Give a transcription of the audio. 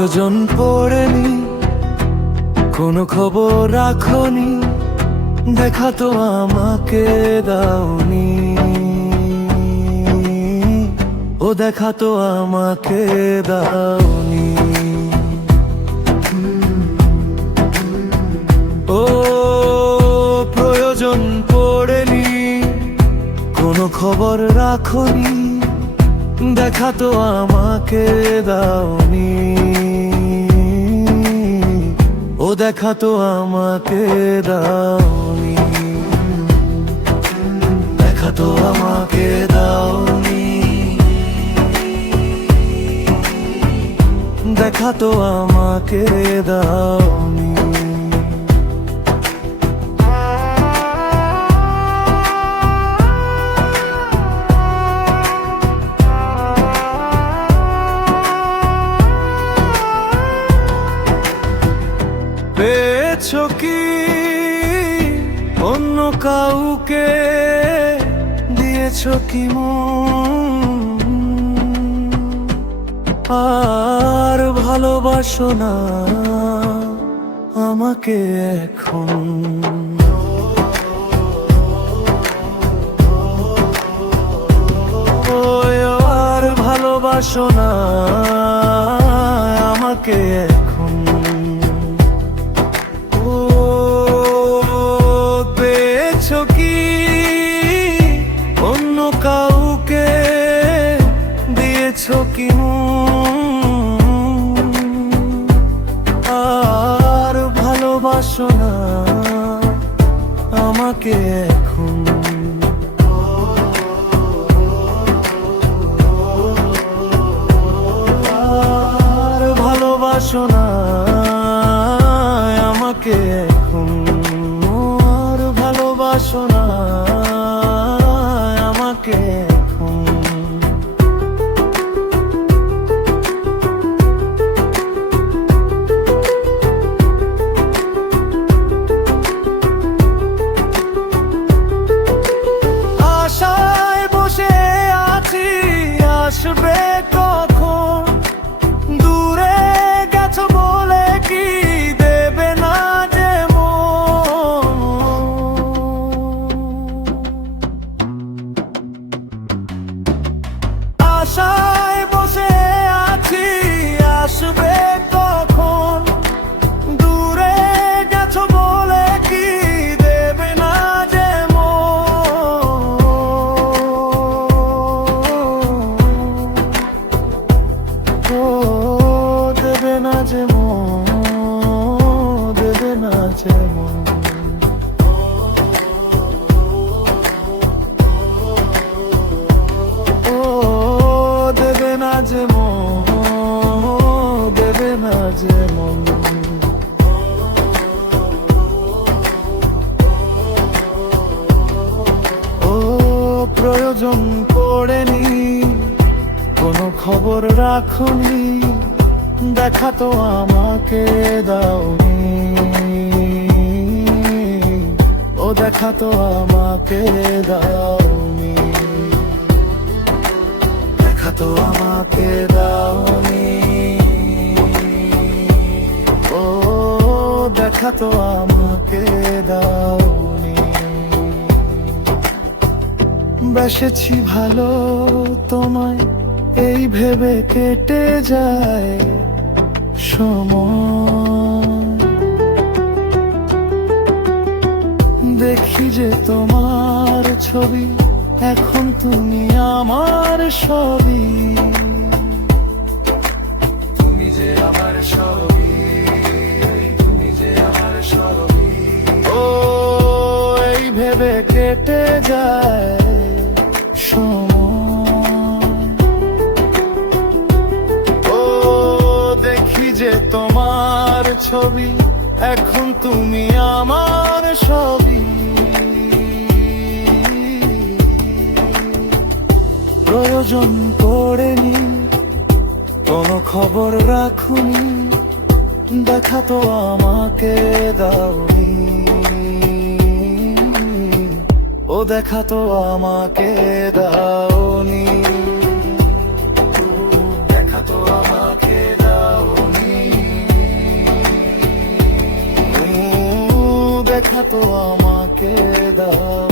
প্রয়োজন পড়েনি, কোনো খবর রাখনি, দেখা তো আমাকে দাওনি। ও দেখা তো আমাকে দাওনি। ও প্রয়োজন পড়েনি, কোনো খবর রাখনি, দেখা তো আমাকে দাওনি। ও দেখা তো আমাকে দাওনি। দেখা তো আমাকে দাওনি। দেখা তো আমাকে দাওনি। পেয়েছো কি অন্য কাউকে, দিয়েছো কি মন, আর ভালোবাসো না আমাকে এখন। আর ভালোবাসো না আমাকে এখন। পেয়েছো কি অন্য কাউকে, দিয়েছো কি মন, আর ভালোবাসো না আমাকে এখন। আর ভালোবাসো না আমাকে এখন। আর ভালোবাসো না আমাকে এখন। আশায় বসে আছি আসবে কখন, দূরে গেছো বলে কি দেবে না যে মন। আশায় বসে আছি আসবে কখন, দূরে গেছো বলে কি দেবে না যে মন। ও দেবে না যে মন, দেবে না যে মন। ও দেবে না যে মন, দেবে না যে মন। ও প্রয়োজন পড়েনি, কোনো খবর রাখনি, দেখা তো আমাকে দাওনি। ও দেখা তো আমাকে দাওনি। দেখা তো আমাকে দাওনি। ও দেখা তো আমাকে দাওনি। বেসেছি ভালো তোমায় এই ভেবে কেটে যায় সময়। দেখি যে তোমার ছবি, এখন তুমি আমার সবই। তুমি যে আমার সবই, তুমি যে আমার সবই। ও এই ভেবে কেটে যায় সময়। ও দেখি যে তোমার ছবি, এখন তুমি আমার সবই। প্রয়োজন পড়েনি, কোনো খবর রাখুনি, দেখা তো আমাকে দাওনি। ও দেখা তো আমাকে দাওনি। দেখা তো আমাকে দাওনি। দাও